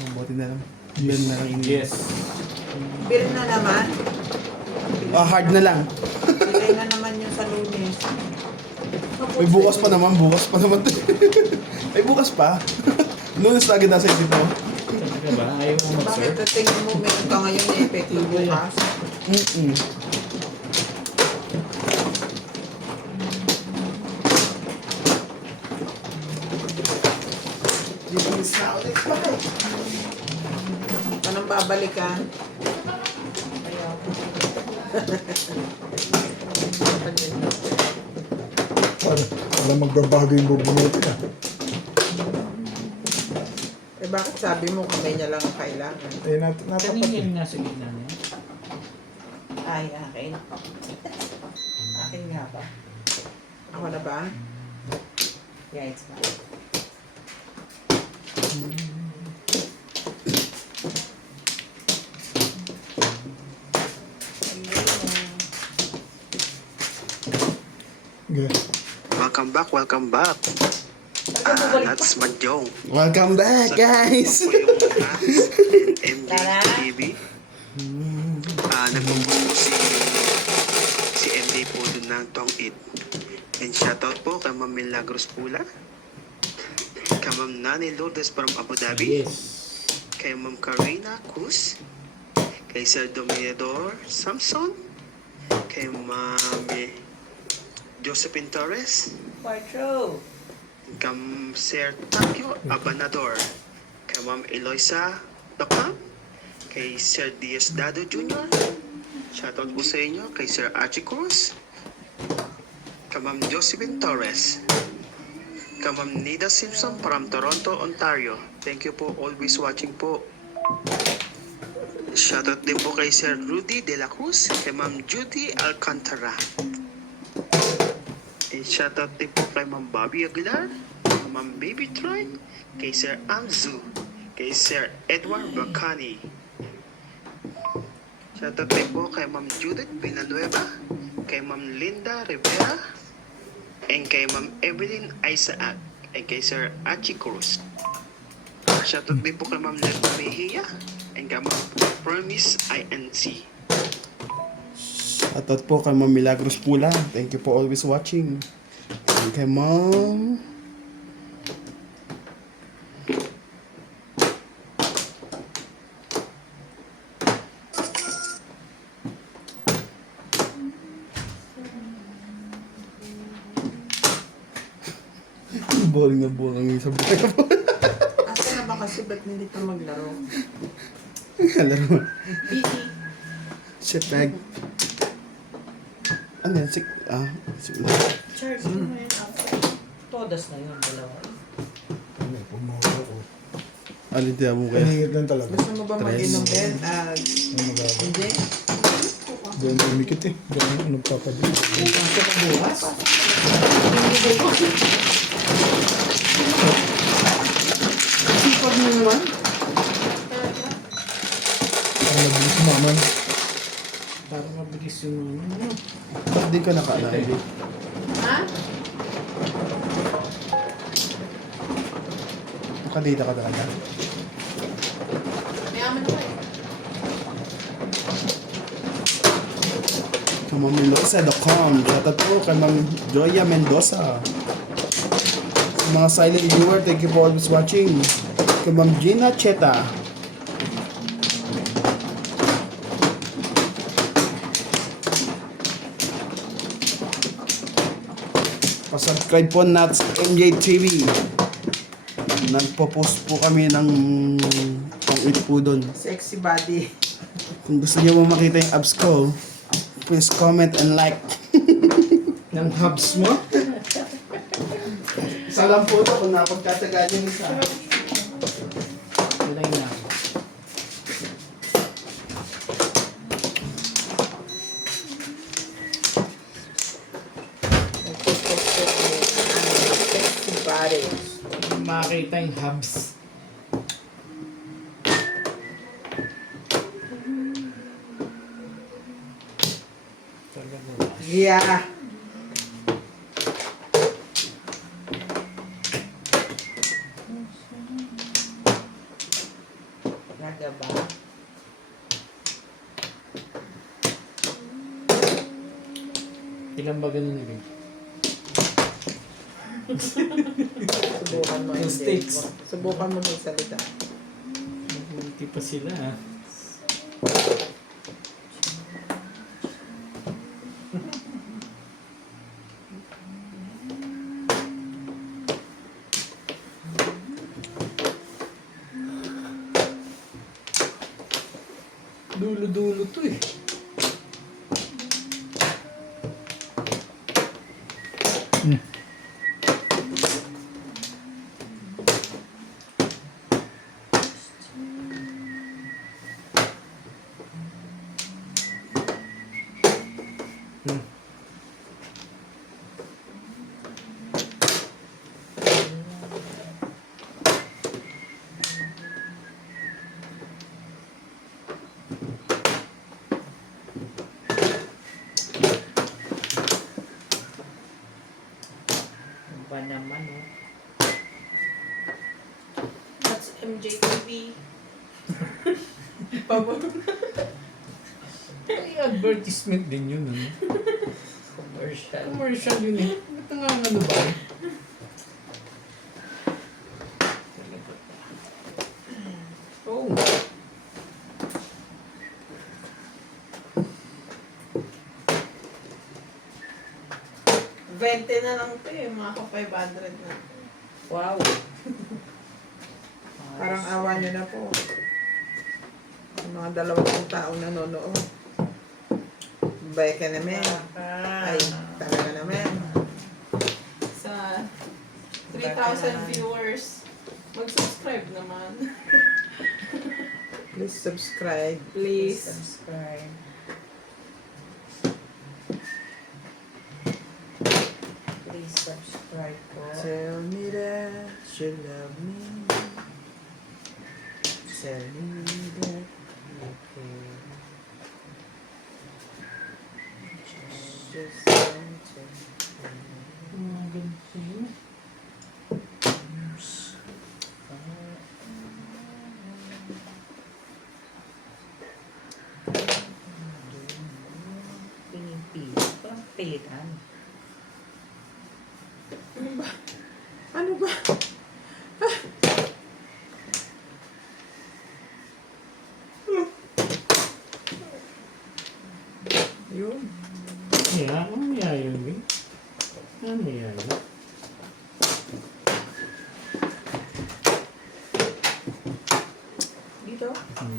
Mabuti na lang. Bill na lang ini. Yes. Bill na naman. Hard na lang. Bilay na naman yung sa Lunes. May bukas pa naman. Ay, bukas pa. Lunes lagi nasa isip mo. Talaga ba? Ayaw mo Bakit mag-serve? tingin mo meron ka ngayon na epekto bukas? Linis na ulit pa. Anong babalik ka? Para magbabago yung bubunutin ah. Eh bakit sabi mo kamay niya lang ang kailangan? Eh, Kanina natapat eh. yung nasa gitna niya. Ay, akin. Akin nga ba? Ako na ba? Yeah, it's fine. Okay. Welcome back, welcome back. That's Manjong. Welcome back, guys! Ako yung MJ TV. Nagpupunta po si MJ po dun ng Tong It. And shoutout po kay Ma'am Milagros Pula, kay Ma'am Nani Lourdes from Abu Dhabi, Yes. kay Ma'am Karina Cruz, kay Sir Dominador Samson, kay Ma'am Josephine Torres, Quattro. kay Sir Takyo Abanador, kay Ma'am Eloisa Tocam, kay Sir Diosdado Jr., shoutout po sa inyo, kay Sir Archie Cruz, kay Ma'am Josephine Torres, kay Ma'am Nida Simpson from Toronto, Ontario. Thank you po, always watching po. Shoutout din po kay Sir Rudy De La Cruz, kay Ma'am Judy Alcantara. And shoutout din po kay Ma'am Bobby Aguilar, kay Ma'am Baby Troy, kay Sir Amzu, kay Sir Edward Bacani. Shoutout din po kay Ma'am Judith Villanueva, kay Ma'am Linda Rivera, and kay Ma'am Evelyn Isaac, and kay Sir Archie Cruz. Shoutout din po kay Ma'am Leta Mejia, and kay Ma'am Promise INC. Atot po kay Ma'am Milagros Pula. Thank you for always watching. And kay Ma'am... Boring na buong ang isang buhay po. Asa na ba kasi ba't hindi ka maglaro? Alam mo. Shit bag. Ano yan? Sige. Charge mo yun after. Todas na yun, dalawa. Ano, pumawa ko. Alin tiya mo kaya? Paningit lang talaga. Gusto mo ba Tres. mag-inom din? Ano magagawa? Hindi? Doon umikit eh. Doon nagpapadali. Pasok ang bukas? Sipag mo naman. Para mabilis naman. Para mabilis yung ano. Ba't di ka naka-live? Ha? Nakadita ka talaga. Mayaman ako eh. Kay Ma'am Mendoza.com. Shoutout po kay Ma'am Joya Mendoza. Sa mga silent viewer, thank you for always watching. Kay Ma'am Gina Cheta. Pa-subscribe po natin sa MJ TV. Nagpo-post po kami ng pang-it po doon. Sexy body. Kung gusto niyo mo makita yung abs ko, please comment and like. Ng hubs mo? Isa lang po ito kung napagkatagaan yung isa. Kulay na. Sexy body. Makita yung hubs. Yeah. Talaga ba? Ilan ba ganun na ganun? Subukan mo. Yung hindi. steaks. Subukan mo magsalita. Hindi pa sila ah. Dulo-dulo to eh. Ano ba naman, oh? That's MJTV. Pabor. Ay, advertisement din yun ano. Commercial. Commercial yun eh. Ba't nga ano ba? Oh. 20 na lang to eh, mga ka 500 na. Wow. Parang awa nyo na po. Yung mga 20 taong nanonood. Bye ka naman. Ay, talaga naman. Sa 3,000 viewers, mag-subscribe naman. Please subscribe. Please. subscribe. Please subscribe po. Tell me that you love me. Tell me that you care. Just want to Mga ganito yun. Pinipili. Parang pilitan. Ano ba? Yun. Yeah, ano niya yun eh? Ano yan? Dito? Ano,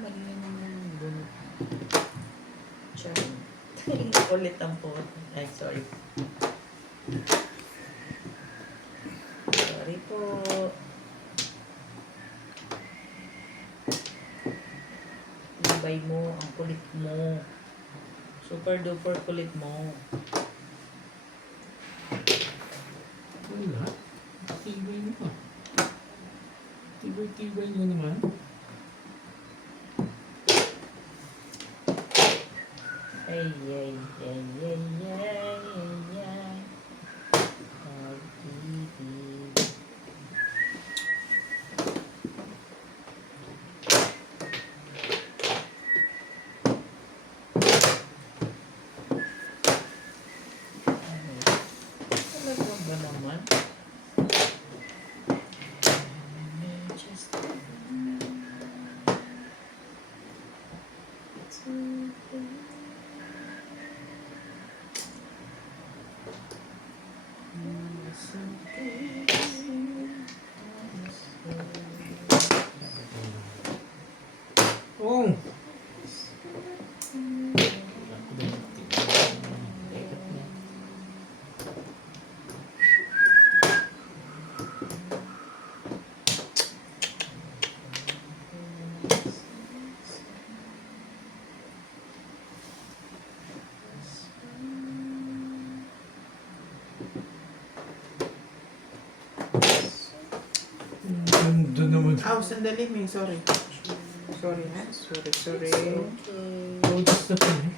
mali na naman yung bunot. Tiyan. Ulit ang po. Ay, sorry. Sorry po. Libay mo, ang kulit mo. Super duper kulit mo. Wala. Tibay mo ah. Tibay-tibay nyo naman. Ay, ay, ay, ay, ay, ay, ay. Pag-ibig. Talaga ba naman? Just Oh! Ganda naman. Aw, sandali, May. Sorry. Sorry ha. Sorry. okay. Lotus na to eh.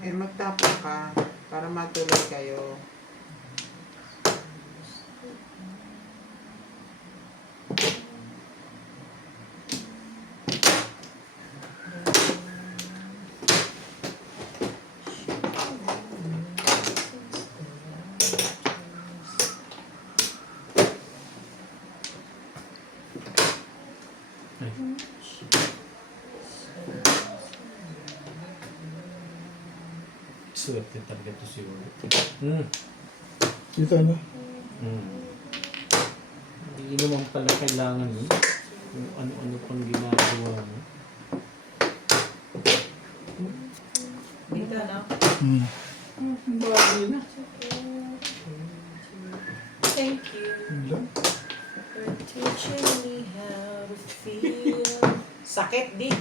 Eh, magtapon ka para matuloy kayo. Ay. Swerte talaga to si Word. Dito ano? Hindi naman pala kailangan mo. Kung ano-ano pang ginagawa mo. Dito, no? Hmm. Bagay na. Thank you Wala. for teaching me how to feel. Sakit, di.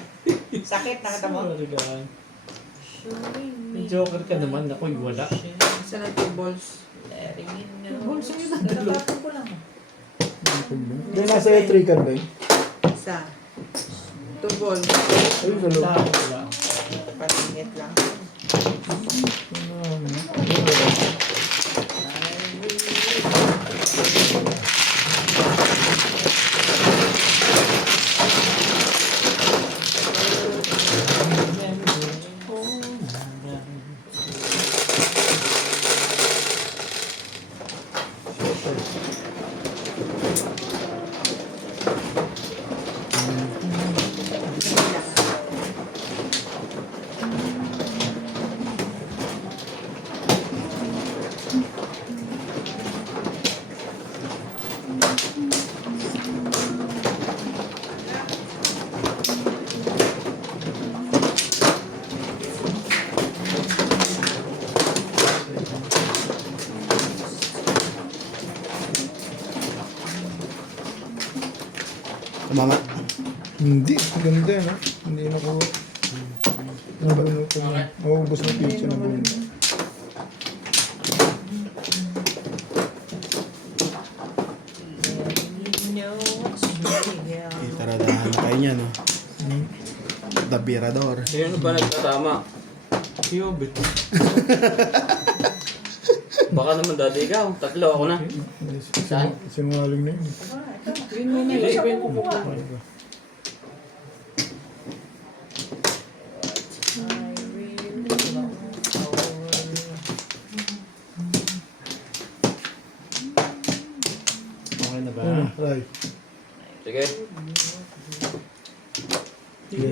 Sakit, nakita mo? Sorry lang. Showing May me joker ka naman. Ako'y wala. Isa na 2 balls. letting you know. Balls ang yun, dalawa. Natatapon ko lang. Hindi, nasa 3 card ba yun? Isa. 2 balls. Ay, sa loob. Sa akin wala. Patingit lang. Tama nga. Hindi, ganda no? Hindi na ko... Nabuno ko na. Maubos na pizza na buno. You know what's real. Itaradahan na kayo niya, no? Dabirador. Sino ba nagkasama? Kiyobit. Baka naman dati ikaw. Tatlo ako na. Saan? Sinungaling na yun. Yun muna yung isa ko kukuha. I really long for. Okay na ba? Right. Sige. Sige.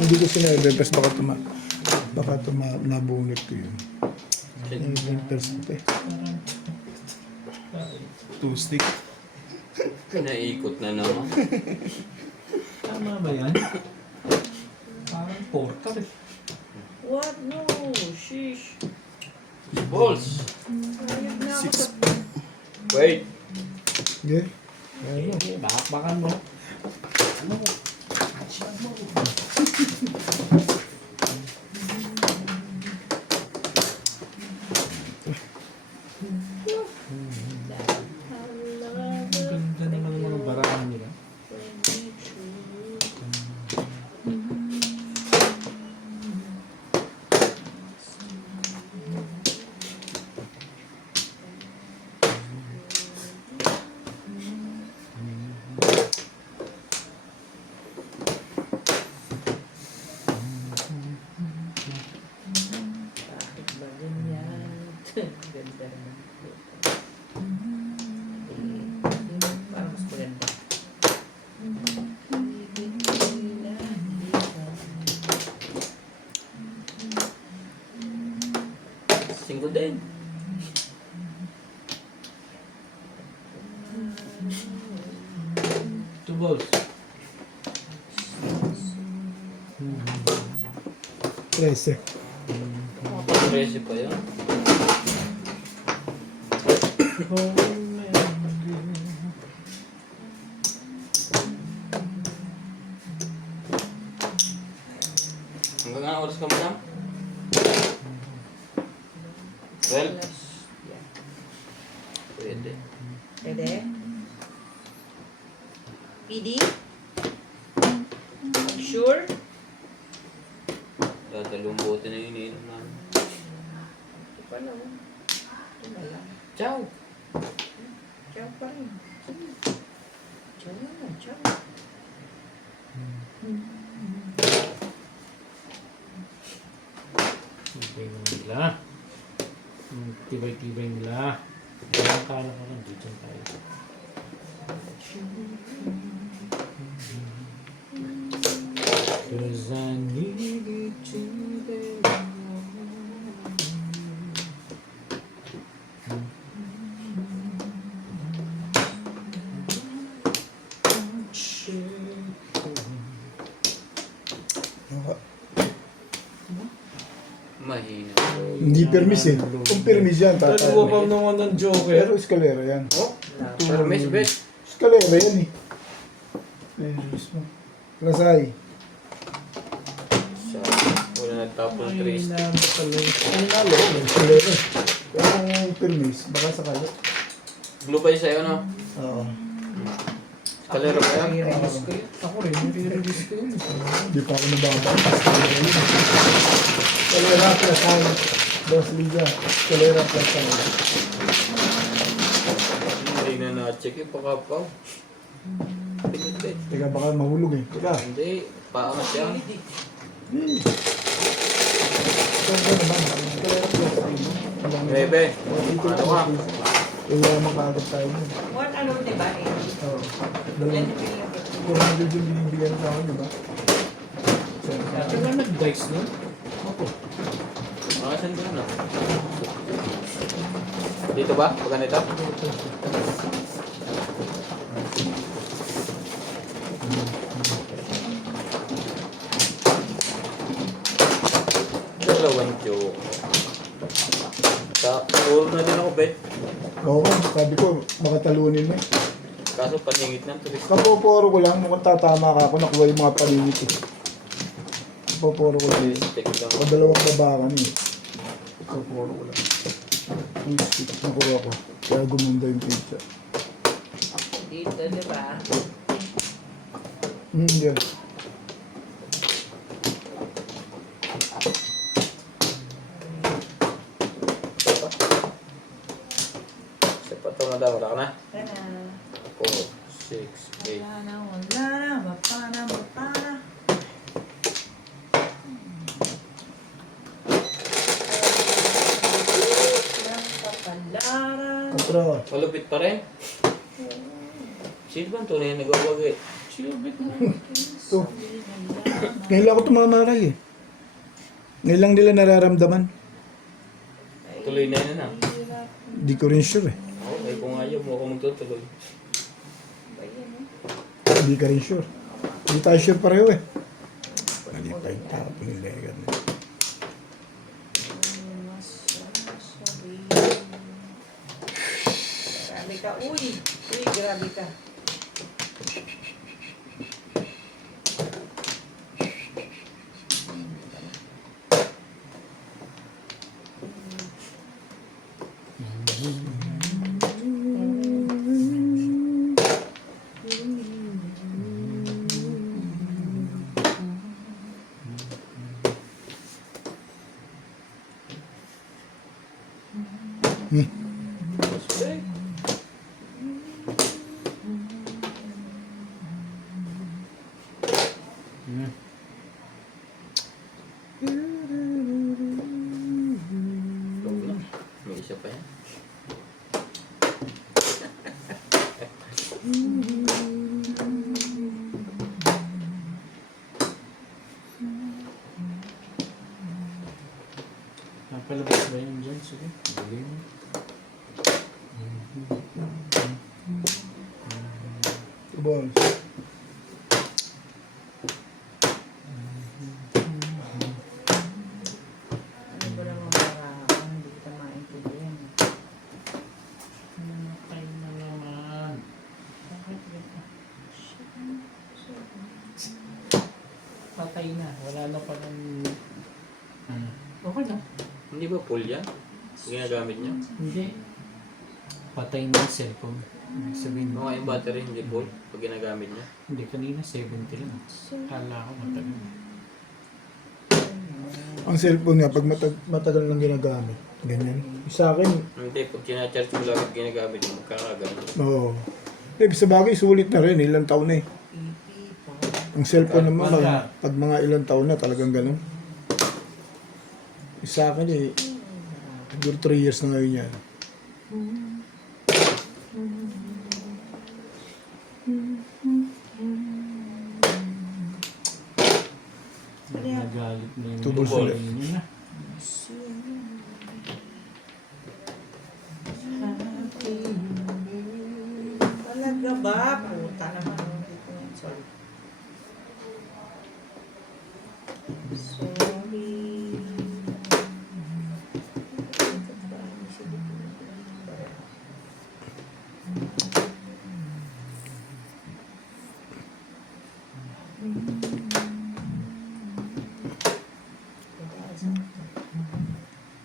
Hindi ko sinabi, basta baka nabunot ko yun. Yung percent eh. 2 stick. Naikot na naman. Tama ba yan? Parang portal eh. What? No, sheesh. Balls! Ayun na ako sa... Wait! Okay. Ano? Okay, bakbakan mo. Ang ganda naman ng mga barahan nila. Bakit ba ganyan? Ganda naman. Parang mas maganda. Single din. Two balls. 13. 13 pa yun. Hanggang anong oras ka madam? 12? Yeah. Pwede. Pwede? PD? Sure? Dadalawang bote na yun iniinom namin. Ito pala, oh. Ito na lang. Ciao! Ciao pa rin. Ciao naman, ciao. Tibay naman nila. Tibay-tibay nila. Kaya kala ko lang, dito tayo. Cause I need you to Mahina. Hindi permis eh. Kung permis yan, Dalawa tatay. pa naman ng Joker. Pero eskalera yan. Oh, permis, bet. Eskalera yan eh. Ay, Diyos mo. Lasay. Siya, wala nagtapon Ay, 3 na matalong. Ang nalo, eskalera. Pero kung permis, baka sakali. Blue pa yun sa'yo, no? Oo. Kalero ba yan? I-release ko yun. Ako rin, i-release ko yun. Hindi pa ako nababa. Eskalera plus ang Dos Liga. Eskalera plus ang Hindi na na-check yung pakapaw. Pinit. Teka, baka mahulog eh. Teka. Hindi, paangat yan. Ito naman. Eskalera plus ang Bebe, ano ka? Yayaman ka agad tayo nun. One ano, di ba? Eh? Oo. Yan Dalawang yung pinag- 400 yung binibigyan sa akin, di ba? Kaya nga nag-dice nun. Ako. Makasan ko na. Dito ba? Pag ganito? Dalawang joke. Puro na din ako, bet. Oo, sabi ko, makatalunin mo eh. Kaso paningit ng tulis. Kapoporo ko lang, mukhang tatama ka ako, nakuha yung mga paningit eh. Kapoporo ko lang. Check lang. O dalawang babakan eh. Kapoporo ko lang. Ang stick, nakuha ko. Kaya gumanda yung pizza. Dito, di ba? Yan. Sa pato na daw, wala ka na? Tara. 4, 6, 8. Wala na, mapana. Lang kapalaran. Katro. Malupit pa rin. Sino ba ang tunay na nagwawag eh? Silbit mo. Ito. Ngayon lang ako tumamaray eh. Ngayon lang nila nararamdaman. Tuloy na yun na. Hindi ko rin sure eh. Oo, eh kung ayaw mo ako magtutuloy. Hindi ka rin sure. Hindi tayo sure pareho eh. Mali pa yung tao nila eh. ganun. Grabe ka, uy! Uy, grabe ka. Huwag na. May isa pa yan. Napalabas ba yun dyan? Sige. Bili mo. Balls. Ano ba naman para hindi kita maintindihan? Namatay na naman. Bakit ganyan? Patay na. Wala na pa ng... Okay na. Hindi ba full yan? Ginagamit niya? Hindi. Patay na yung cellphone. Sabihin mo, Mga yung battery hindi full pag ginagamit niya. hindi kanina 70 lang. Kala ko matagal. Ang cellphone nga, pag matagal lang ginagamit, ganyan. Sa akin, Hindi, pag sinacharge mo lang at ginagamit mo, magkakagal. oo. Sa bagay, sulit na rin. Ilang taon na eh. Ang cellphone naman, pag mga ilang taon na, talagang ganun. Sa akin eh, siguro 3 years na ngayon yan. Nagalit na yung Tubol sila. yun na. Talaga ba? Puta naman. Sorry. Sorry.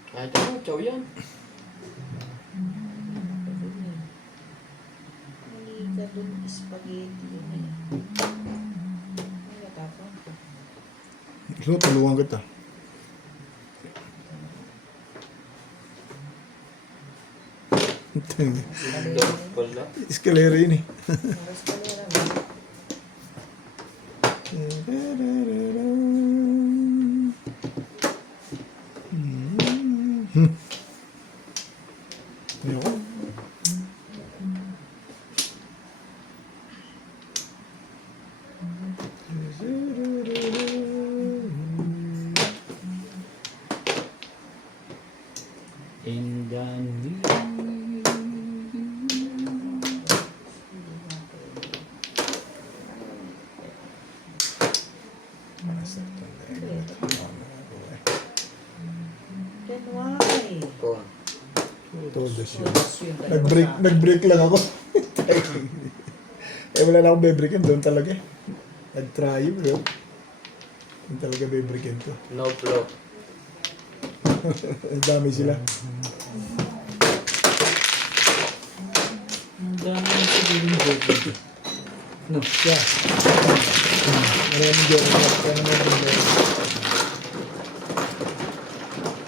Kahit ano, chow yan. Malika dun, spaghetti yun eh. Ay, natapon ko. So, tulungan kita. Dog pala. Escalera yun eh. Maras kalera mo. Ayoko. And then, Then why? Kung. Todas yun. Todas yun, dalawa Nag-break lang ako. Wala na akong bebreakin. Doon talaga eh. Nag-try bro. Doon talaga bebreakin ko. No flow. Ang dami sila. ang dami na sabihin mo. No, Yeah. Maraming dyan. Kaya naman yung dyan.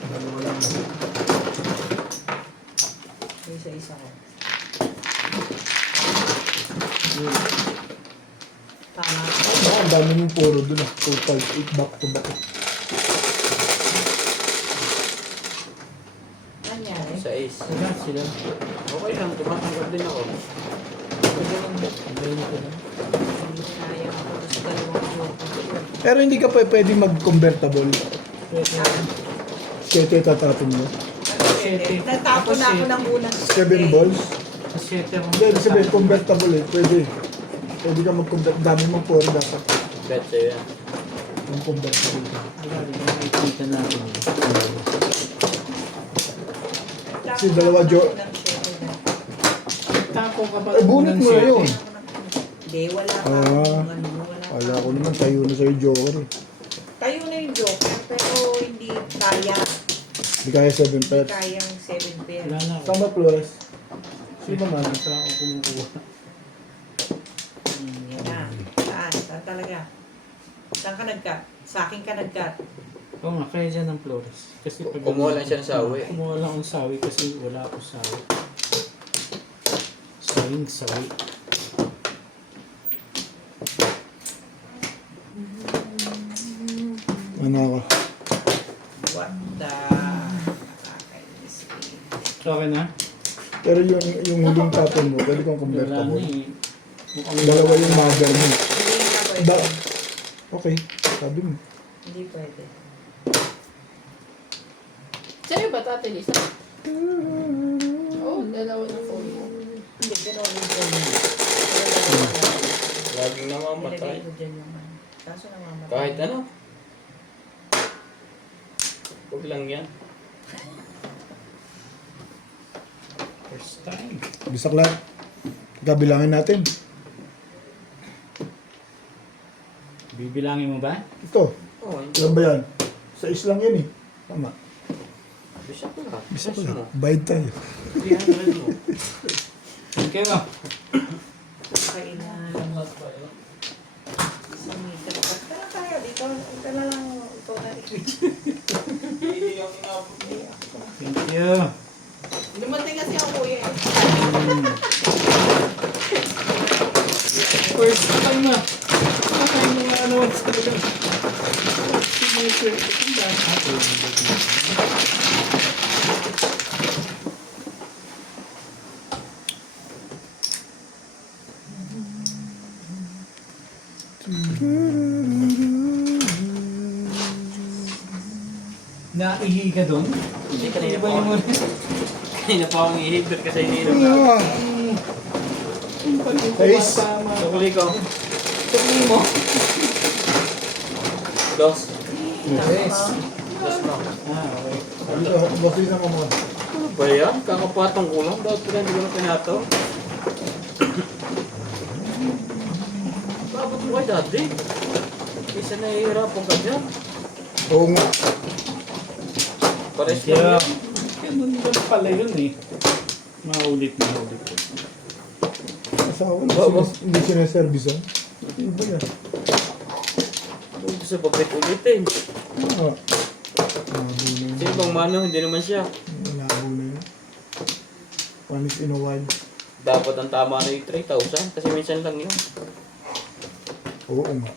Dalawa lang. Isa-isa ko. Tama. Ang dami mong puro doon ah. Total 8 back to back. Nangyari? Sa ace. sila, sila. Okay lang, tumatanggap din ako. Ang galing ko lang. Hindi kaya ako sa dalawang joke. Pero hindi ka pwede mag-convertible. Siyete tatapin mo. Natapon na ako ng unang 7 balls. Kasi ito Hindi, ibig sabihin, convertible eh. Pwede. Pwede ka mag-convert. Dami mong puro dapat. Bet sa'yo yan. Ang convertible. wala rin yung nakikita natin. Kasi dalawa Tapo ka ba? Ay, bunot mo na yun. Hindi, wala pa. Ah. Wala pa. Wala ko naman, tayo na sa'yo, Joker eh. Tayo na yung joker, pero hindi kaya. Hindi kaya 7 Hindi pets. kayang 7 pair. Wala na ako. Tama, Flores. Sino man? Sa ako kumukuha. Yan na. Saan? Saan talaga? Saan ka nag-cut? Sa akin ka nag-cut. Oo nga, kaya dyan ang Flores. Kasi pag Kumuha lang siya ng sawi. Kumuha lang akong sawi kasi wala akong sawi. Sawi. Ano ako? What the... Nakakainis eh. Okay na? Pero yung huling tapon mo, pwede kang Wala na convertible. eh. Mukhang Dalawa yung mother mo. Hindi na pwede. Da- okay, sabi mo. Hindi pwede. Sa'yo ba, Tate Lisa? Oo, dalawa na po. Hindi, pero ulit ko yun. Laging Ilagay namamatay. ko dyan yung ano. Kaso namamatay. Kahit ano. Huwag lang yan. first time. Bisak lang. Kabilangin natin. Bibilangin mo ba? Ito, Oo, hindi. ilan ba yan? Sa islang yan eh. Tama. Bisa ko lang. Bisak Yes, lang. mo. Bayad tayo. 300 mo. Thank you. Kailan. Sumita ka. Tara tayo dito. Ito na lang. Ito na Thank you. Dumating kasi ako kuya eh. First time na. Ay, mga ano sa talagang signature. Naihi ka doon? Hindi, kanina Iba pa ako. yung Kanina pa akong ihigdot kasi iniinom na. Ah, Ace. Sukuli ko. Sabi mo. Dos. Yes. Dos na. Okay. Boss, isa mo muna. Ano ba yan? Kakapatong ko lang. Bakit pa hindi ko na pinato? Bakit mo kay dati? Isa nahihirapan ka dyan. Oo nga. Pares Thank you. lang yan. Ganun lang pala yun eh. Mahaulit. Asawa na, hindi sinaservice ah. Ano ba yan? Huwag sa babit ulitin. Ah, labo na yun. Sino bang mano? Hindi naman siya. Labo na yun. Once in a while. Dapat ang tama na yung 3,000 kasi minsan lang yun. Oo nga.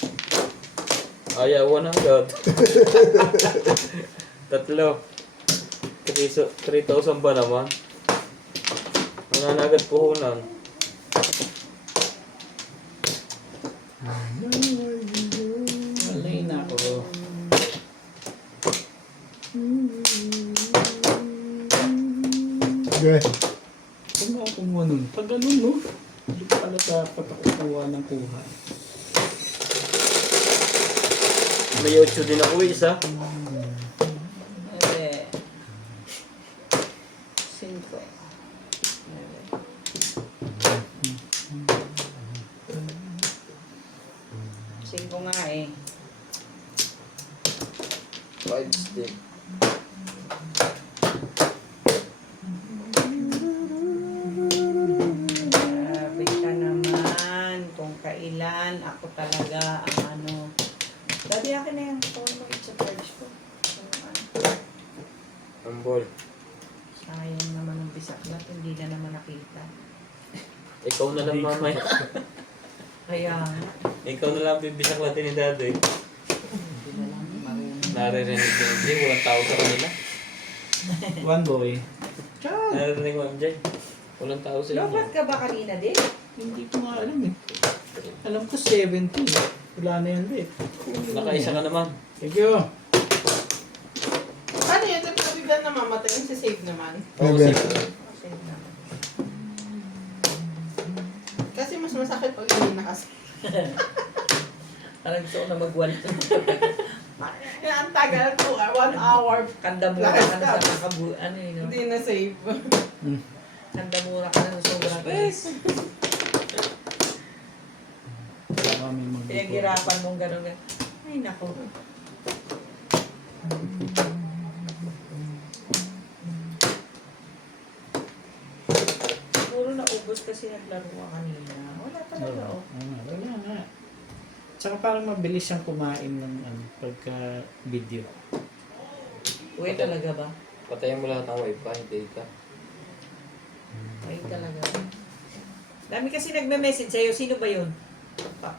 Ayawan agad. Tatlo. 3,000 ba naman? Mananagad puhunan. Malay na ako. Okay. Kung ako mo nun. Pag ganun no? Hindi ko pala dapat ako kuha ng kuha. May 8 din ako isa. Eh. 5 nga eh. 5 stick. Grabe ka naman. Kung kailan ako talaga ang ano. Dati akin na yung phone mo. It's a charge ko. Ang ball. Sayang naman ang bisaklat. Hindi na naman nakita. Ikaw na lang mamay. Kaya, Ikaw na lang bibisak natin ni Dadoy. hindi na lang marunong. Naririnig mo MJ. Walang tao sa kanila. One boy. Naririnig mo MJ. Walang tao sa inyo. Lobat ka ba kanina din? Hindi ko nga alam eh. Alam ko 70. Wala na yan ulit. Nakaisa ka naman. Thank you. Paano yun? Tapos bigla na mamatay yung save naman. Oo, Never. sige. Okay na. Kasi mas masakit pag hindi nakasave. Parang gusto ko na mag-one. Ang tagal po, 1 hour. Kandamura ka na sa ano yun. No? Hindi na save. Kandamura ka na sa sobrang space. Kami mag- Pinaghirapan mong gano'n. Ay, nako. Siguro naubos kasi naglaro ka kanina. Wala talaga, oh. Wala nga. Tsaka parang mabilis siyang kumain ng pagka video. Uy, talaga ba? Patayin mo lahat ng wifi, data. Ay, talaga. Dami kasi nagme-message sa'yo. Sino ba yun?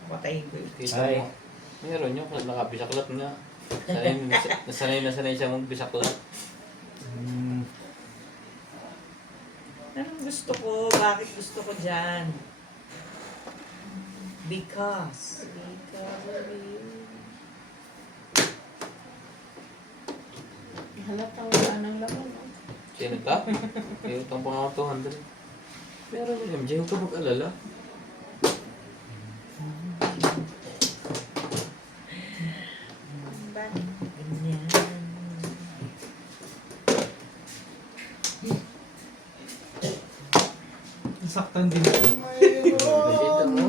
Patayin ko yun. Kita Ay. mo. Meron nyo, nakabisaklat nga. Sanay siya magbisaklat. Anong gusto ko? Bakit gusto ko dyan? Because of you. Halata wala nang laman. No? Sino ta? May utang pa nga 200. Pero MJ, huwag ka mag-alala. Bakit ganyan? Nasaktan din ako. Kita mo.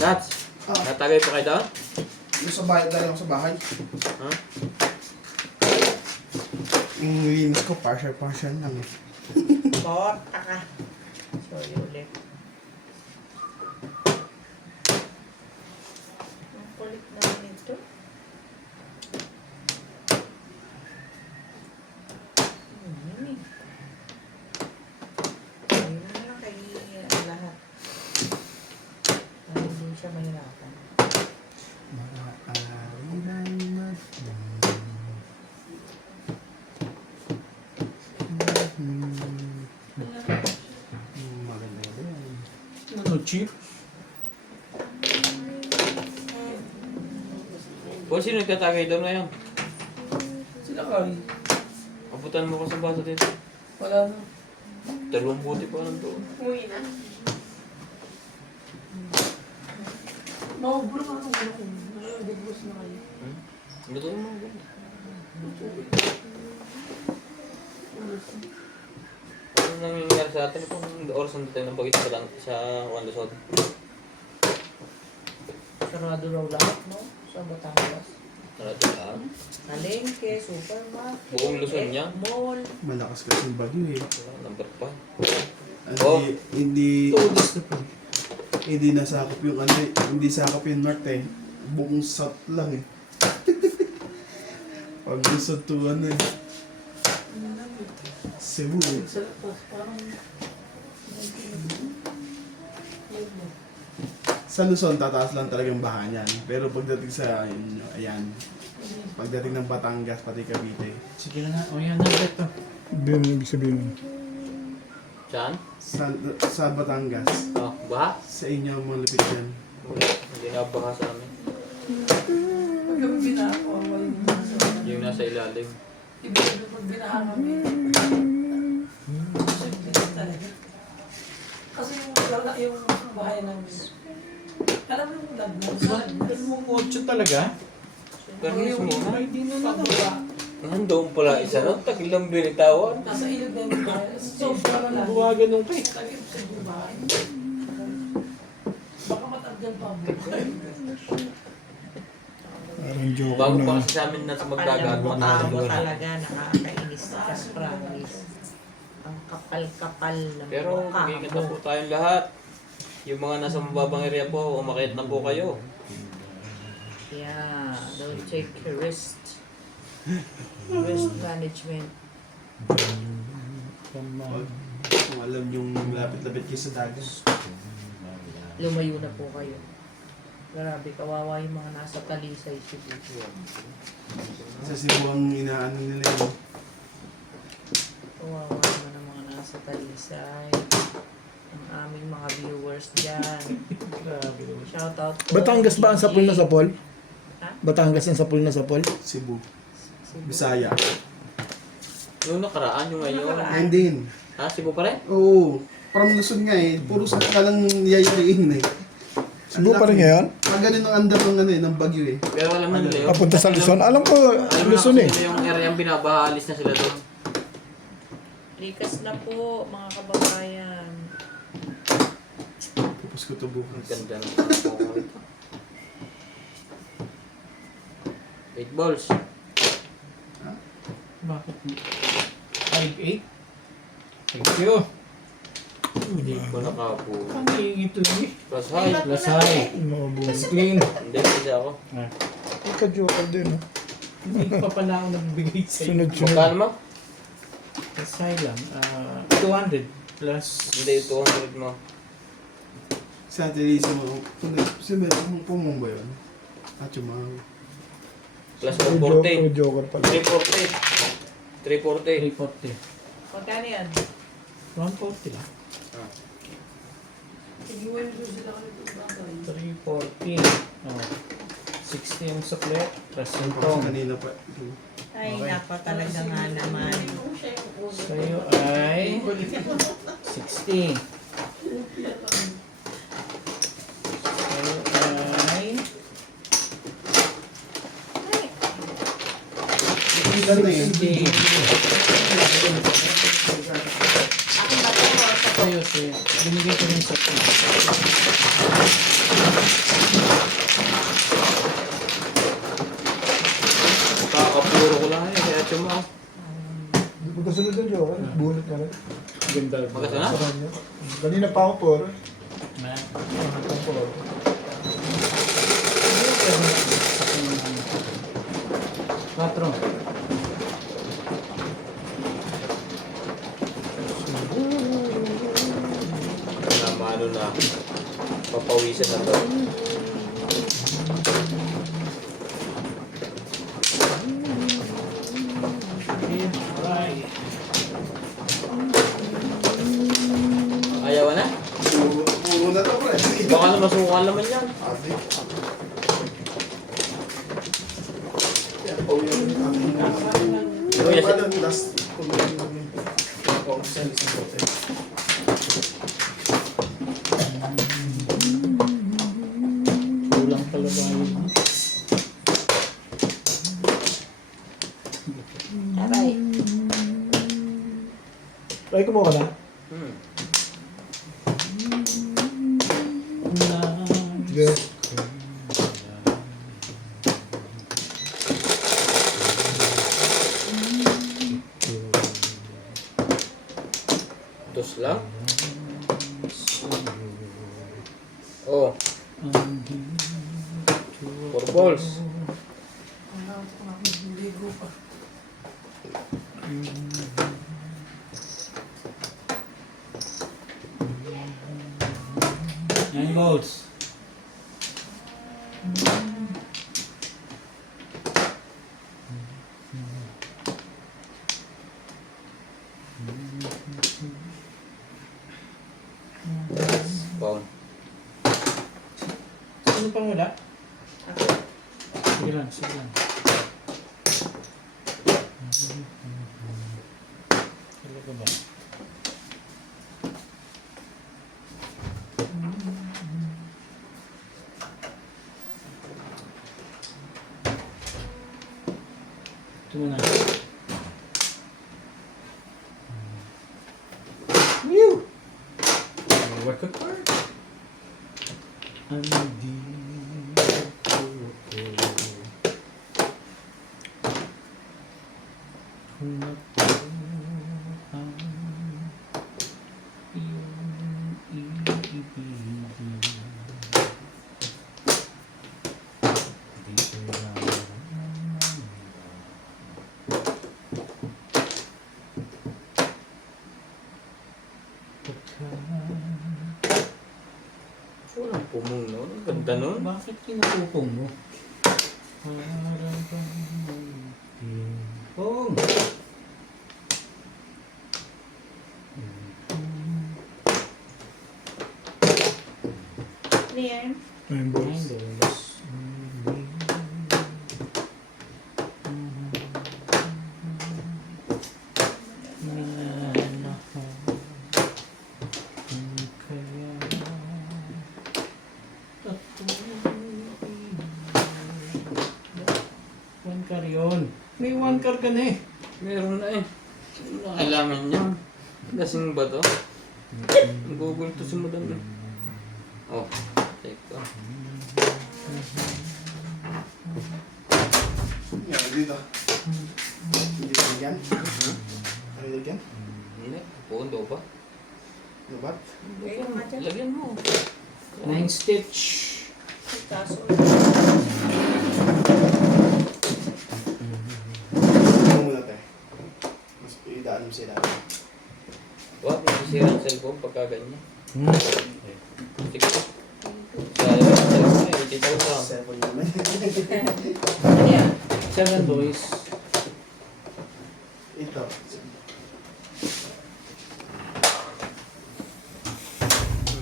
Nats, natagay pa kayo doon? Yung sa bahay, dahil sa bahay. Ha? Yung linis ko, partial lang eh. Bota ka. Sorry ulit. Ang kulit naman ito. Yun eh. Ayun na lang kay lahat. Para hindi siya mahirapan. Maganda yan. Ano, cheap? Boss, sino nagtatagay doon ngayon? Sila kay. Abutan mo ko sa baso dito. Wala na. 2 buti pa lang doon. Uwi na. Maubro ka ng ulo ko. Nag-degros na kayo. Luto mo. Ano nangyayari sa atin kung oras ng tayo ng bagay sa lang sa Juan Luzon? Sarado raw lahat, no? Sa Batangas. Narado ka? Palengke, supermarket, Buong Luzon niya? mall. Malakas kasi yung bagyo eh. Number 5. Hindi, Oh. hindi nasakop yung ano, hindi sakop yung north eh. Buong south lang eh. Pag gusto to ano eh. Cebu eh. Sa lapas, parang... Sa Luzon, tataas lang talagang baha niyan. Pero pagdating sa, ayan, pagdating ng Batangas, pati Cavite, Sige na nga. O yan na ito. Ibig mo ibig sabihin mo. Saan? sa Batangas, Oh, baha? sa inyo malapit yan. Wala. Hindi na baha sa amin. Pag kami binaha ko, away mo na sa... Yung nasa ilalim. Ibig sabihin pag binaha kami. Simple talaga. Kasi yung bahay namin. Alam mo yung lagnan. Sa lagnan. Dalawang 8 talaga? Pero mismo na. Ay, di na na. Nandoon pala isa no? Tagilang binitawan. Nasa ilog na yung bahay. So, para lang. Buwagan nung kay. Tagip sa yung bahay. Baka matagdan pa mo. Parang joke Bago na. pa kasi sa amin na sa magdagago Alam mo matalo na. talaga, nakakainis ka, promise. Ang kapal-kapal ng Pero mukha mag-iingat na mo. po tayong lahat. Yung mga nasa mababang area po, umakit na po kayo. Yeah, don't take risk. Risk management. Wag, kung alam yung lapit-lapit kayo sa dagat. Lumayo na po kayo. Grabe, kawawa yung mga nasa Talisay Cebu. Sa Cebu ang inaano nila yun. Kawawa naman ang mga nasa Talisay. Ang aming mga viewers dyan. Grabe. Shout out po. Batangas ba ang sapul na sapul? Ha? Batangas ang sapul na sapul? Cebu, Cebu. Bisaya. Yung nakaraan, yung ngayon. Nakaraan. And din. Ha? Cebu pa rin? Oo. From Luzon nga eh. Puro sa ka lang yayariin eh. Cebu pa rin ngayon? Pag ganun ang andar ng ano eh, ng bagyo eh. Pero alam na nila yun. Papunta sa Luzon? Alam ko, Alam mo Luzon na eh. kasi yung area yung binabaha, alis na sila doon. Likas na po, mga kababayan. Tapos ko to Ang bukas. ganda ng pangko ito. 8 balls. Bakit? 5-8? Thank you. Hindi ko nakapo. Ang iingit lang eh. Plus high. Plus high. Mabo. Plus clean. Hindi, hindi ako. Ah, Ika-joker din, no? hindi pa pala ako nagbigay sa'yo. Sunod-sunod. Magkano mo? Plus high lang. 200 plus... Hindi, 200 mo. Sa atin sa mga, si Meron, pumong ba yun? At yung mga, Plus Joker 140. joker pala. 340. 340. 340. Magkano yan? 140 lang. Igiwan nyo sila kami itong bagay. 340. Oh. 60 yung sukle. Plus yung kasi tong. kanina pa. Ay, Okay. napa talaga nga naman. Sa'yo ay 60. Sa'yo ay... Ilan na yun? 60. Akin ba ito? Sa'yo, sa'yo. Binigay ko rin sa'yo. Kakapuro ko lang yun. Kaya tsuma. Pagkasunod ng joker, bunot na rin. Ganda. Magkano na? Sarap niya. Kanina pa ako po. Na, Hanggang po. Patro. Ano na, papawisan na to. Right. Ayaw na? Puro na to, pre. Baka na masukan naman yan. Ate. Yan, oh, yun. Pero Kuya, ano, last. Oh, send isang bote. Kulang talaga yun. Aray. Ay, kumuha ka na? Sige. Dos lang? Oh, 4 balls. Ligo pa. Nine balls. Pound. Sino pang wala? Ako. Sige lang, sige lang. Talaga ba? Ito muna. Woo! Work a card. Walang pumong nun. Ang ganda nun. Bakit kinupupong mo? Parang pong. Ano yan? Ayun, boys. One car yun. May one car ka na eh. Meron na eh. Ano kailangan niya? Lasing ba to? Google to si madam eh. Oh, teka. Yan, dito. Hindi ko yan. Ano yan? Hindi. Pondo pa. Ano ba? Lagyan mo. 9 stitch. Kaso, Ano muna tayo? Mas idaan mo sila. Wag, masisira ang cellphone pagka ganyan. Sige. Sayang ang cellphone eh. Ititaw ka. Seven naman. ano yan? 7 boys. Ito.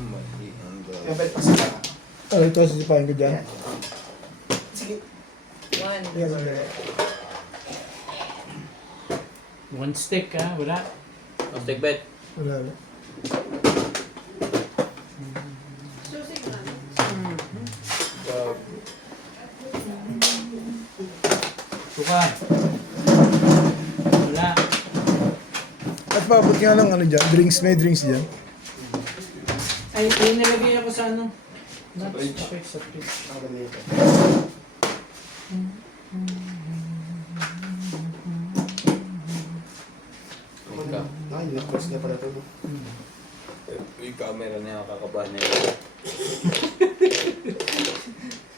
Mali ang Yung belt pa sila. Ano ito, sisipahin ko dyan? Sige. One. Yes, sige. 1 stick ha, wala. Oh, take bet. Wala. Wag. Suka. Wala. At paabot nga lang ano dyan, drinks, may drinks dyan. Ay, nilagay ako sa ano. Sa fridge. Okay, sa fridge. Ako na dito. Ika. Ay, hindi na-cross na pala ito. Ika Nakakabahan na yun.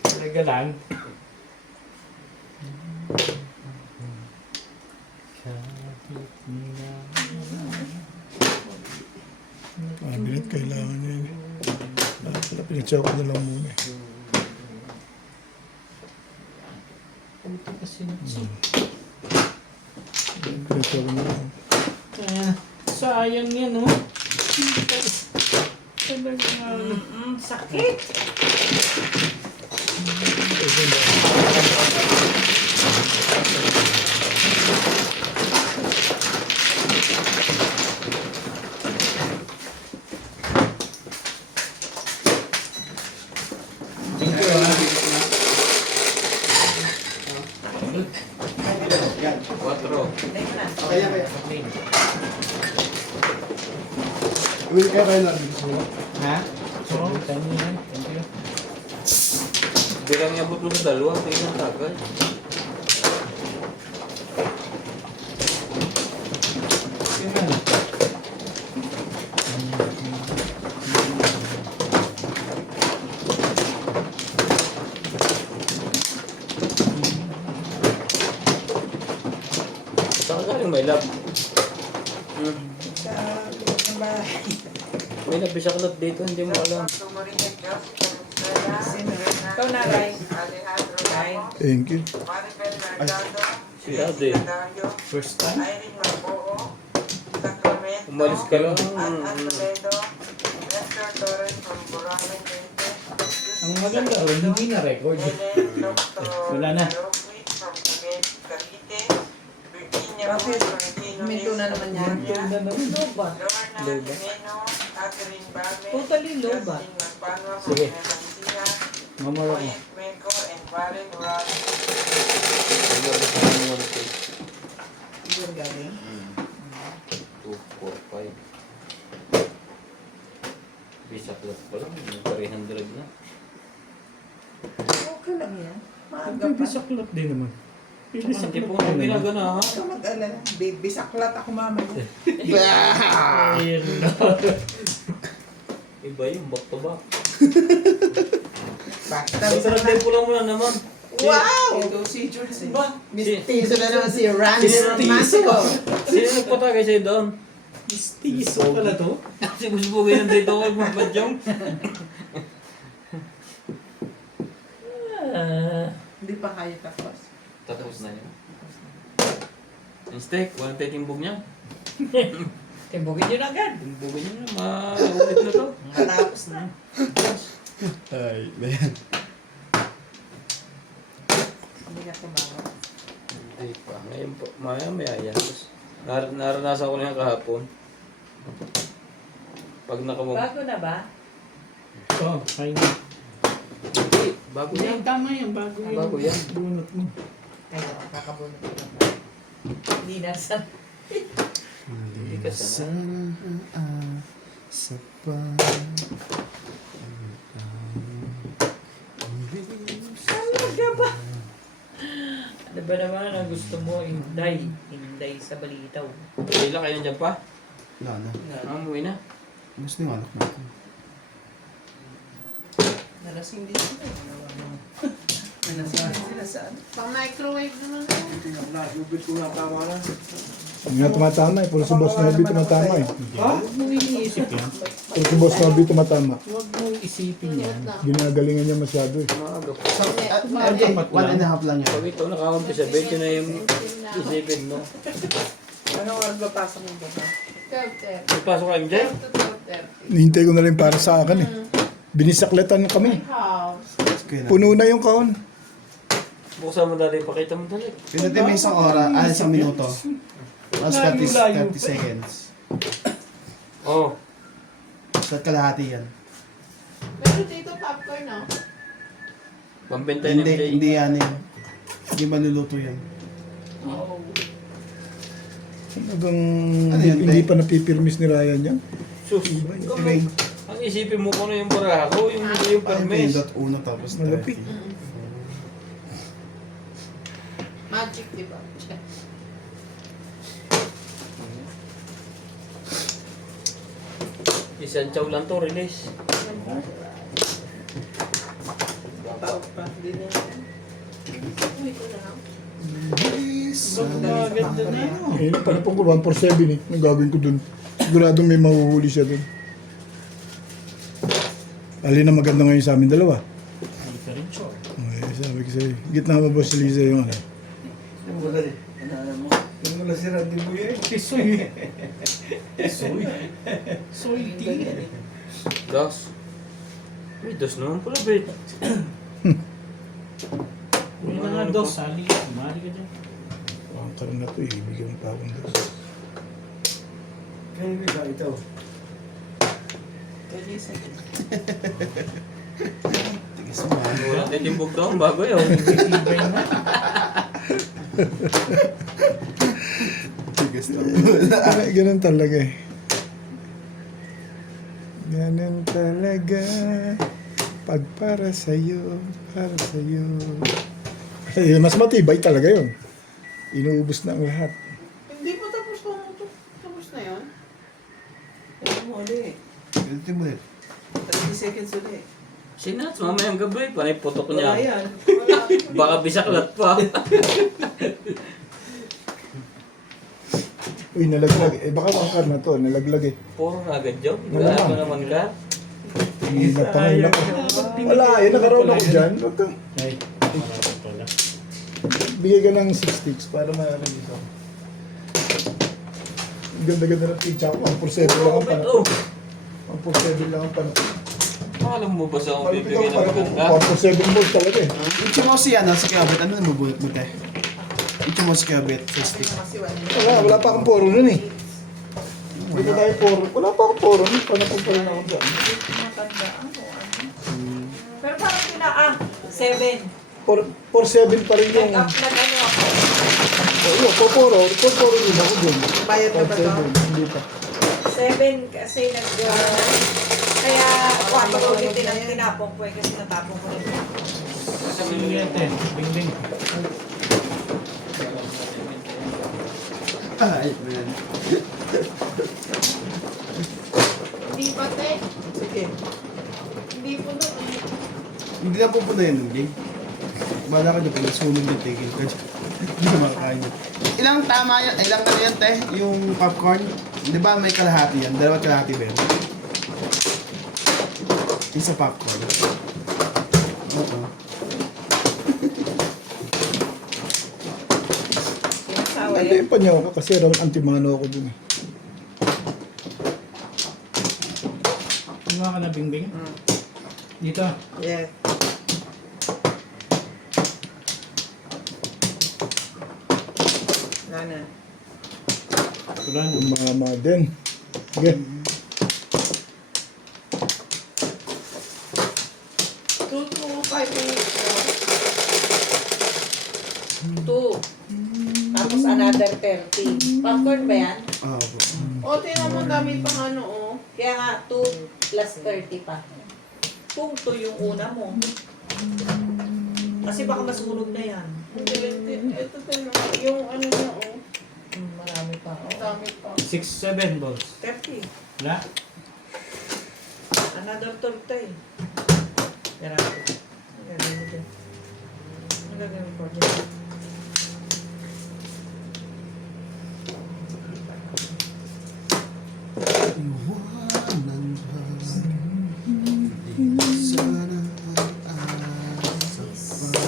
Talaga lang. Mabigat, kailangan niya yun. Pinacheck ko na lang muna. Puto kasi na. Pinacheck ko na lang. Sayang yan, oh. Talaga. Sakit. Thank you, ah. Yan. 4. Teka na. Kaya. Uwi kayo kayo na. Ha? So, thank you. Thank you. Hindi lang niya butlo sa dalawa. Tingin ang tagal. Yun na. Saan ka rin may lab? Sa loob ng bahay. May nabisaklat dito. Hindi mo alam. Sino? Ikaw na, Ray. Ray. Thank you. Si Ate. First time? Umalis ka lang. Ang maganda rin, hindi na record. Wala na. Bakit? Minto na naman yan. Loba. Loba. Totally loba. Sige. Mamara ko. Diyan galing. 2, 4, 5. Bisaklat pa lang. 300 na. Okay lang yan. Maaga Baby pa. saklat din naman. Baby Hindi saklat po din kami naman. nagana ha. Ikaw mag-alala. Baby, saklat ako mamaya. Ayun na. Iba yung back to back. Basta. Masarap din po lang muna naman. Wow! Ito si Jules. Mistiso na naman si Rans Mistiso. Romantico. Sino nagpatagay sa'yo doon? Mistiso pala to. Kasi busbugin ng dito ako magpadyong. Hindi pa kayo tapos. Tapos na yun. Yung steak, walang timbog niya. Timbugin nyo na agad. Timbogin niya na, maulit na to. Matapos na. Ay, yan. Hindi ka tumawa. Hindi pa. Ngayon po, maya yan. Tapos, naranasan ko na yan kahapon. Pag nakamag... Bago na ba? Oh, fine. Hindi, bago yan. Yan, tama yan. Bago yan. Bago yan. Bunot mo. Ayun, kakabunod ko na. Hindi nasa. Hindi ka sana. Sa pa. Talaga ba? Ano ba naman ang gusto mo? Inday. Inday sa balitaw. Kailan kayo nandiyan pa? Wala na. Umuwi na. Gusto yung anak natin. Nalasing din sila. Nalasing sila sa ano? Pang-microwave naman yun. Hindi nga tumatama eh. Puro si Boss Nobi tumatama eh. Huwag mong iniisip yan. Puro si Boss Nobi tumatama. Huwag mong isipin yan. Ginagalingan niya masyado eh. Maaga pa. One and a half lang yan. Pag ito nakakampi sa bed, yun na yung isipin mo. Anong oras ba pasok mo ba? 12:30. Ipasok ka MJ? 12 to 12:30. Nihintay ko na lang para sa akin eh. Binisaklatan kami. House. Puno na yung kahon. Buksan mo dali, pakita mo dali. Pinutin mo isang oras, isang minuto. Mas 30 seconds. Oo. Sa kalahati yan. Meron dito popcorn, no? Pampintay ni MJ. Hindi yan eh. Hindi maluluto yan. Oo. Talagang Ano yun, hindi Tay? pa napipirmis ni Ryan yan. Sus, Anyway, ang isipin mo kung ano yung barako, yung hindi yung parang permis. pindot uno tapos Malapit. 30. Magic, di ba? Isang chow lang to, release. Tawag pa. Hindi na yan. Uy, ko na. Maganda na yan. Eh, panapong ko 147 eh. Ang gagawin ko dun. Siguradong may mahuhuli siya dun. Alin na maganda ngayon sa amin dalawa. Hindi ka rin sure. Okay, sabi ko sa'yo. Gitna mo ba si Liza yung ano? Tisoy. Tisoy. Soy tea. Dos. Uy, dos naman pala, bet. Uy na nga dos, sali. Mali ka dyan. Ang karoon na to eh. Bigyan mo pa akong dos. Pwede isa. Tigas mo ah. Wala tayo timbog daw, bago yun. Tibay na. Tigas na. Ganun talaga eh. Ganun talaga. Pag para sa'yo, para sa'yo. Ay, mas matibay talaga yun. Inuubos na ang lahat. Hindi pa tapos pa mo to. Tapos na yun. Ano mo ulit? Ganito mo ulit. 30 seconds ulit. Sinats, mamayang gabi, panay putok Wala niya. yan. Wala. Baka bisaklat pa. Uy, nalaglag. Eh, baka angkar na to. Nalaglag eh. Puro agad job. Wala Grabe na. naman ka. Napangin ako. Wala, eh. Nakaroon ako dyan. Huwag kang... Ay, marami pala. Bigay ka ng 6 sticks para ma-release ako. Ang ganda-ganda ng pizza ko. Ang 4-7 lang ang Bet, panapon. oh. Ang 4-7 lang ang panapon. Alam mo ba sa akong Malapit bibigyan ang ng panapon. maganda? 4-7 volts talaga eh. Ichi mo si ano, si Kiabit. Ano nabubuhat mo te? Ichi mo si Kiabit sa stick. Kasi wala. Wala pa akong poro nun eh. Hindi pa tayo poro. Wala pa akong poro nun. Panapon pa rin ako dyan. Matandaan o ano. Pero parang 7. 4-7 pa rin yung... Nag-ano ako. Oo, poro din ako dun. Bayad na ba to? 4-7, hindi pa. 7 kasi kaya 4 ulit din ang tinapong ko eh kasi natapong ko rin. Sa Sino yan, ten? Bing-bing. Ay, man. Hindi pa, te. Sige. Hindi po na. Hindi na pupunta yun, hindi. Bala ka dyan, pag nasunog yung tigil ka dyan. Hindi na makakain yun. Ilang tama yan? Ilang ano yan, te? Yung popcorn? Di ba may kalahati yan? Dalawat kalahati ba yan? Yung sa popcorn. Oo. Sinasawa Hindi yan. pa niya ako kasi round antimano ako dun eh. Kumuha ka na bing-bing? Dito. Yeah. Nana. Wala na. Umama din. Sige. 2 to 5 minutes na. 2. Tapos another 30. Popcorn ba yan? Ah, po. O, tingnan mo, dami pang ano, oh. Kaya nga 2 plus 30 pa. Kung 2 yung una mo. Kasi baka masunog na yan. Ito, tingnan mo. Yung ano na, oh. Marami pa. Ang Oh. dami pa. 6-7 balls. 30. Wala? Another 30. Pero ang gagawin mo dyan. Ang gagawin ko dyan. Iwanan ba? Hindi sana aasa pa.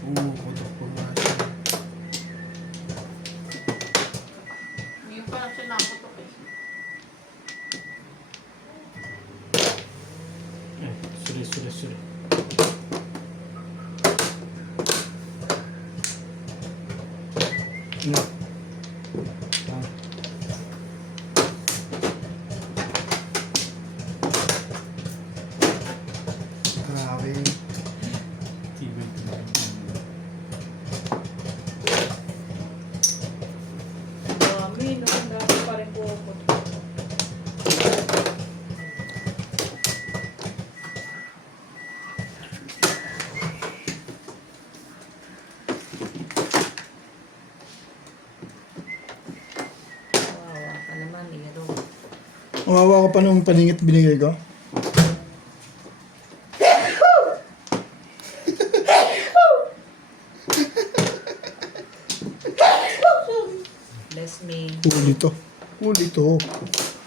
Kumukutok pa nga siya. Hindi pa lang siya nakaputok eh. Ay, suri. Grabe. Tibay. Dami, no? Ang dami pa rin po ako. Umawa ka pa nung paningit binigay ko. Bless me. Huli to. Huli to.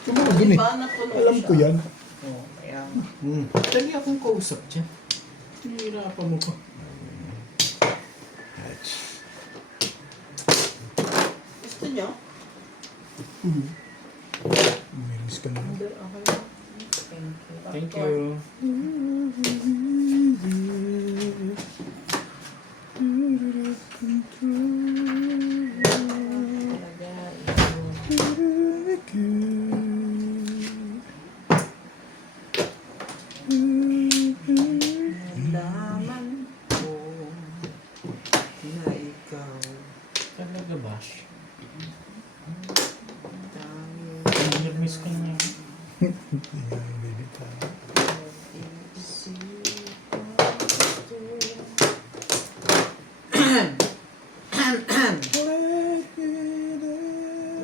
Tumawag dun eh. Diba, napuno Alam siya. ko yan. Oh, kaya Dali akong kausap dyan. Hinihirapan mo ko. Gusto nyo? Umilis ka na. thank you. Thank you. Talaga, ito. Nalaman ko na ikaw Talaga, Bash. dahil Nag-miss ka na.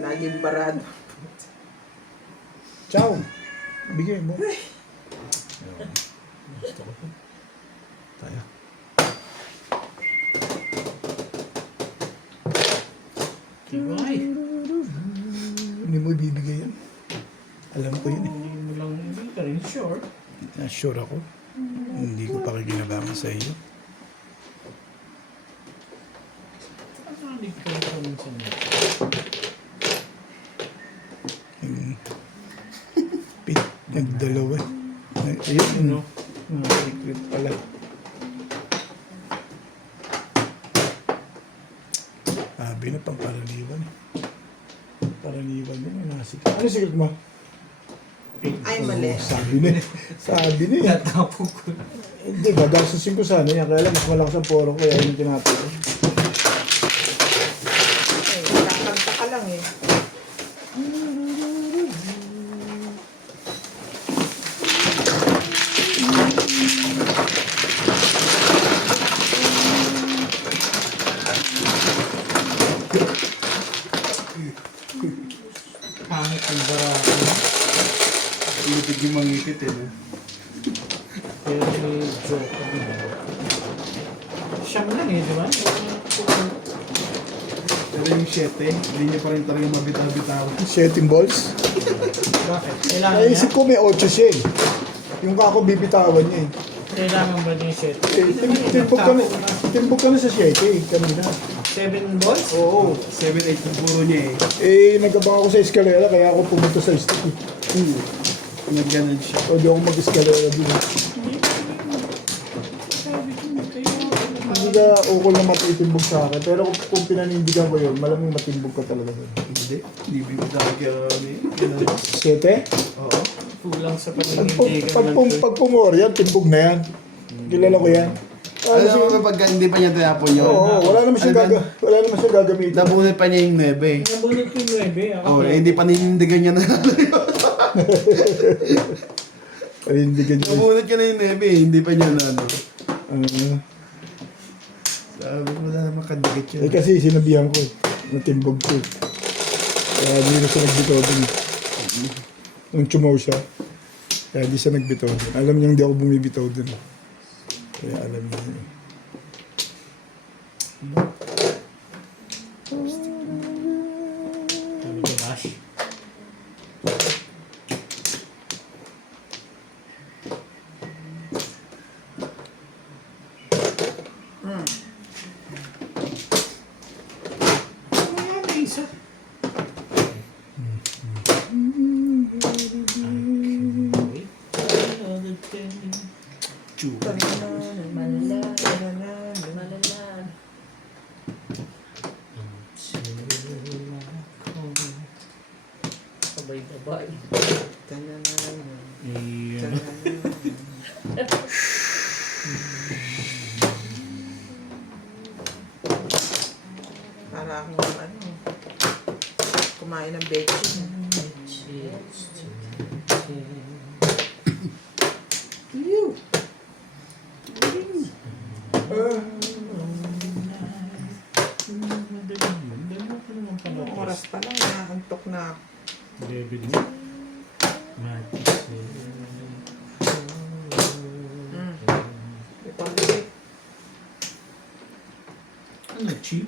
laging barado. Ciao. Bigay mo. Tayo. Kibay. Hindi mo ibibigay yan. Alam ko yun eh. Hindi mo lang hindi ka rin sure. Sure ako. Hindi ko pakikinabangan sa iyo. Hindi ka rin minsan. Yung nagdalawa eh. Ayun, ano? Secret pala. Sabi na pang paraliwan eh. Paraliwan yun. Ano secret mo? Ay, mali. Sabi na eh. Sabi na eh. Natapog ko. Hindi ba? Dasusin ko sana yan. Kaya lang mas malakas ang poro ko. Kaya yun yung tinapos ko. Ay, kakanta ka lang eh. Pangit ang barako. Ipig yung mangipit eh. No? Pero may joke ka din. Siyam lang eh, di ba? Pero yung 7, hindi niya pa rin talaga mabitaw-bitaw. Setting balls. Bakit? Kailangan Naisip niya? ko may 8 siya eh. Yung kako bibitawan niya eh. Kailangan ba niya yung set? Timbog ka na sa 7 eh, kanina. 7 balls? Oo. 7-8 yung puro niya eh. Nagabang ako sa eskalera kaya ako pumunta sa stick eh. Nagganan siya. O di ako mag-eskalera din eh. Sabi ko, kayo. Hindi ka ukol na matitimbog sa akin. Pero kung pinanindigan ko yun, malamang matimbog ka talaga doon. Hindi. Hindi bigod sa akin. Ganun. 7? Oo. Kulang sa paninindigan lang. Pag pumor yan, timbog na yan. Kilala ko yan. Alam mo ba pag hindi pa niya tinapon yun? Oo, wala naman siya gagamitin. Nabunot pa niya yung 9 eh. Nabunot ko yung 9. Ako Oh, hindi pa ninindigan niya na. Panindigan niya. Nabunot ka na yung 9 eh. Hindi pa niya na ano. Ah, Sabi ko wala naman kadikit yun. kasi sinabihan ko, natimbog ko. Kaya hindi na siya nagbitaw din. Nung chumaw siya, kaya di siya nagbitaw din. Alam niya hindi ako bumibitaw din. Kaya alam niya yun. Sabi ko, Bash. May isa. Okay. Another day. Malalan. Sabay-sabay. Tanananan. Ayun. Para akong kumain ng bacon. Anong oras pa lang, nakakantok na ako. David mo. Ipag-ibig. Ano, cheap?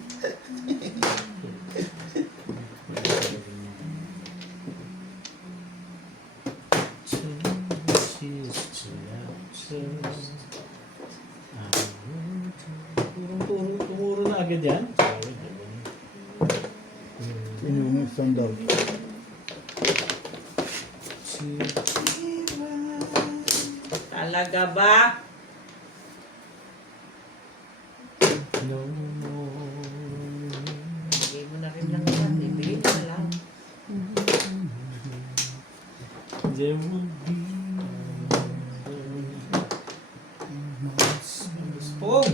Tumuro na agad yan? Yun yung isang daw. Talaga ba? No more. Bigay mo na rin lang yan. Ibigay mo na lang. There will be Pong!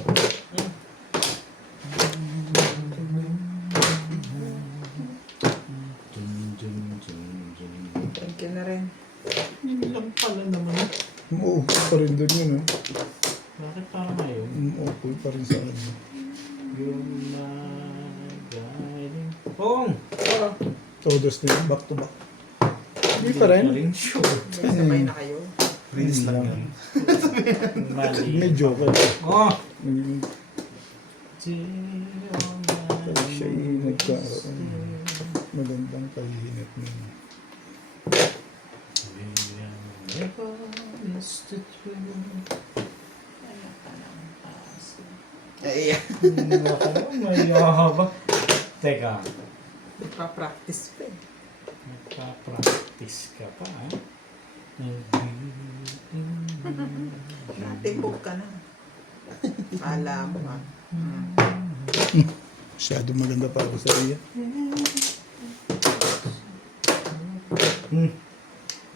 Thank you na rin. Yun lang pala naman. Umuupo pa rin doon yun, oh. Bakit parang ngayon? Umuupo pa rin sa ano. Yung magaling. Pong! Todos na yun, back to back. Hindi pa rin. rin sure. Sabay na kayo. Rinis lang yan. Mali. Medyo ka. Oh! Naging pag siya nagkaroon. Magandang kahihinat mo. Ay, May haba. Teka, Nagpa-practice pa eh. nagpa-practice ka pa, ha? Natibog ka na. Kala mo ha. Masyado maganda para sa iya.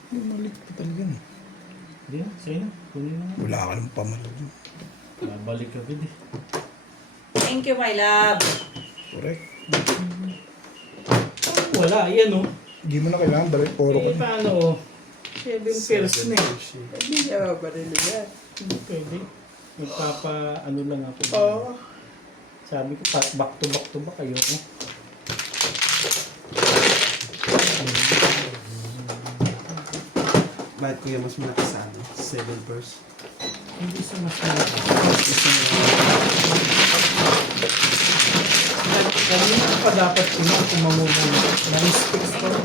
Malik pa talaga. Hindi na, sa'yo na. Kunin na nga. Wala ka ng pamalag. Babalik ka din eh. Thank you, my love. Correct. Wala, yan oh. Hindi mo na kailangan balik. Poro ka Eh, na. paano oh? 7 pairs na eh. Hindi niya mabarili yan. Hindi pwede. Ano lang ako. Oo. Sabi ko, back to back kayo. Oh. bakit kuya mas malaki sa ano? 7 purse. Hindi sa mas malaki. Kanina pa dapat kumamumuna. Na-sticks pa rin.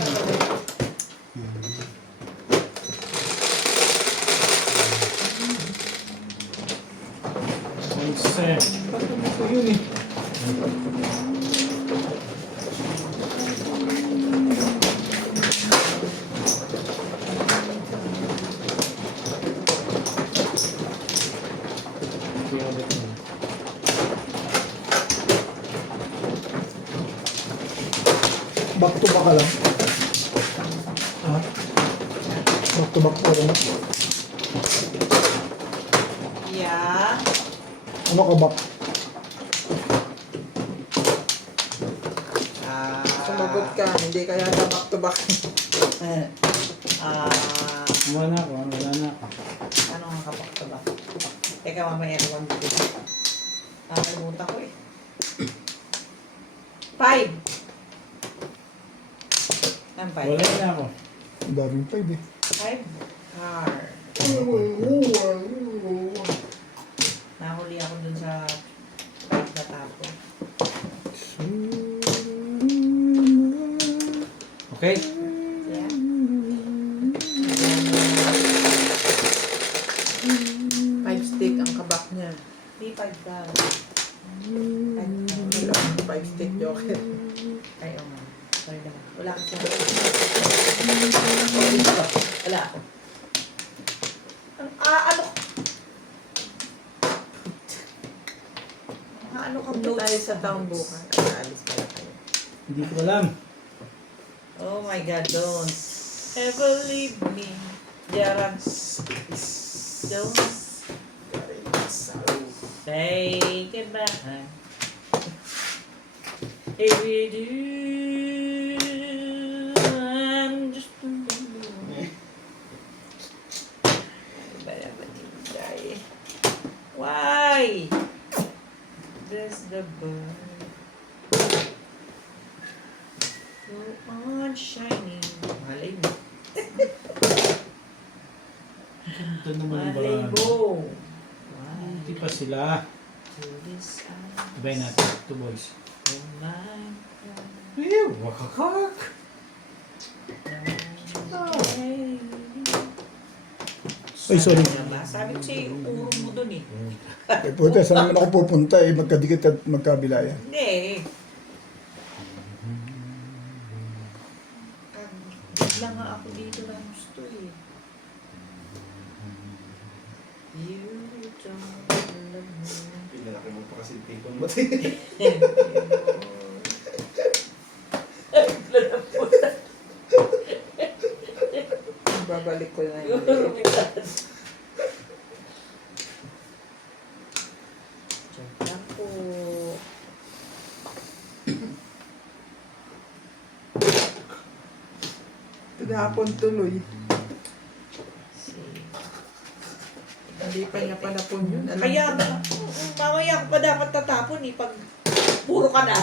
Bakit mo ko yun eh? Back to back ka lang. Ha? Back to back pa rin. Yeah. Ano ka back? Sumagot ka. Hindi kaya na back to back. Wala na ako. Ano nga ka back to back? Teka, mamaya naman dito. Nakalimutan ko eh. 5. Ang 5. Wala na ako. Ang daming 5 eh. 5 car. Nahuli ako dun sa 5 na tapo. Okay. Yeah. 5 stick ang kabak niya. May 5 ka. 5 stick joker. Ay, oh man. Sorry naman. Wala kasi. Wala ako. Ano? Ano ka Punta notes? tayo sa town bukas. Aalis pala tayo. Hindi ko alam. Oh my God, don't ever leave me. Jarang. Don't say goodbye. If you do, I'm just a fool. But I wouldn't die. Why? There's the bird. Go on shining. Malay mo. pa sila. Abay natin. 2 boys. Ew! Wakakak! Ay, sorry. Sabi ko sa'yo, urong mo dun eh. Eh, puta, saan naman ako pupunta eh, magkadikit at magkabila yan. Hindi eh. Bigla nga ako dito na gusto eh. You don't love me. Pinalaki mo pa kasi tipon mo. Babalik ko na yun. Joke lang po. Tinapon tuloy. See. Hindi pa niya panapon yun. Alam Kaya, ko na. mamaya ko pa dapat tatapon eh, pag puro ka na.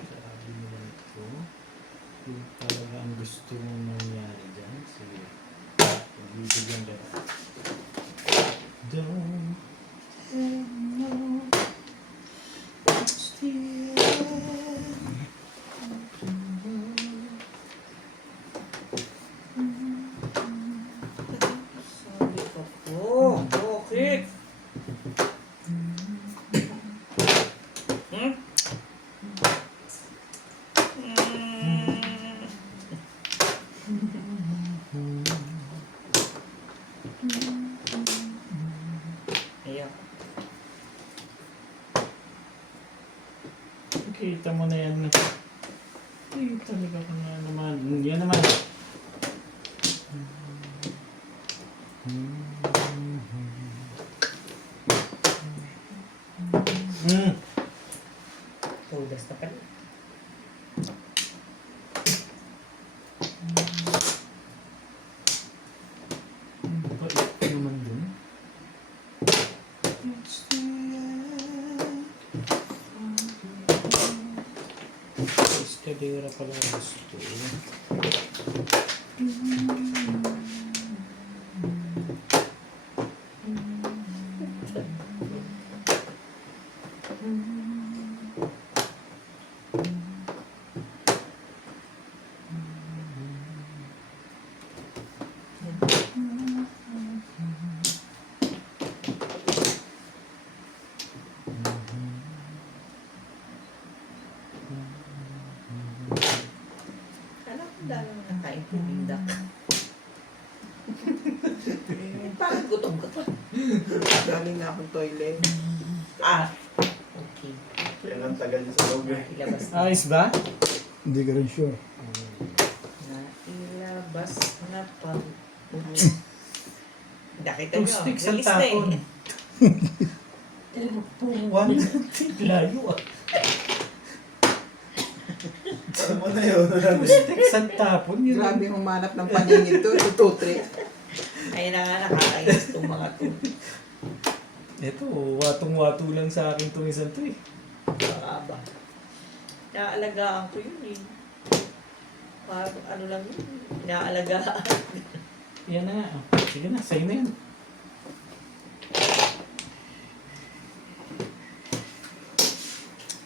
Sabi naman ito. Kung talaga ang gusto mong mangyari dyan, sige. Pagbibigyan ka. Don't know. Still. Sabi ko po, bakit? Hmm? Ayan. Kita mo na yan. Ay, talaga ko na naman. Yan naman. Hmm. Tulas na pala. Bait naman dun. Escalera pala ang gusto. Alam ko dami mo nakain po, bindak. Parang gutom ka pa. Galing na akong toilet. Ah, okay. Kaya lang tagal niya sa loob eh. Ilabas na. Ayos ba? Hindi ka rin sure. Nailabas na pa. Nakita 2 nyo, sticks ang release na tapon. eh. One. Layo ah. Ano mo na yun? 2 sticks ang tapon. Yun. Grabe humanap ng paningin to. Tututre. Ayun na nga, nakakainis itong mga to. Ito, watong-wato lang sa akin itong isang to eh. Makaba. Naalagaan ko yun eh. Parang ano lang yun. Naalagaan. Yan na nga. Oh. Sige na, sa'yo na yan.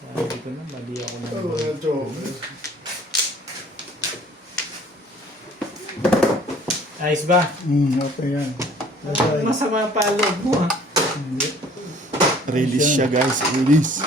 Sabi ko na, mali ako na. Ayos ba? Okay yan. Okay. Masama pa ang loob mo ah. Release siya guys, release.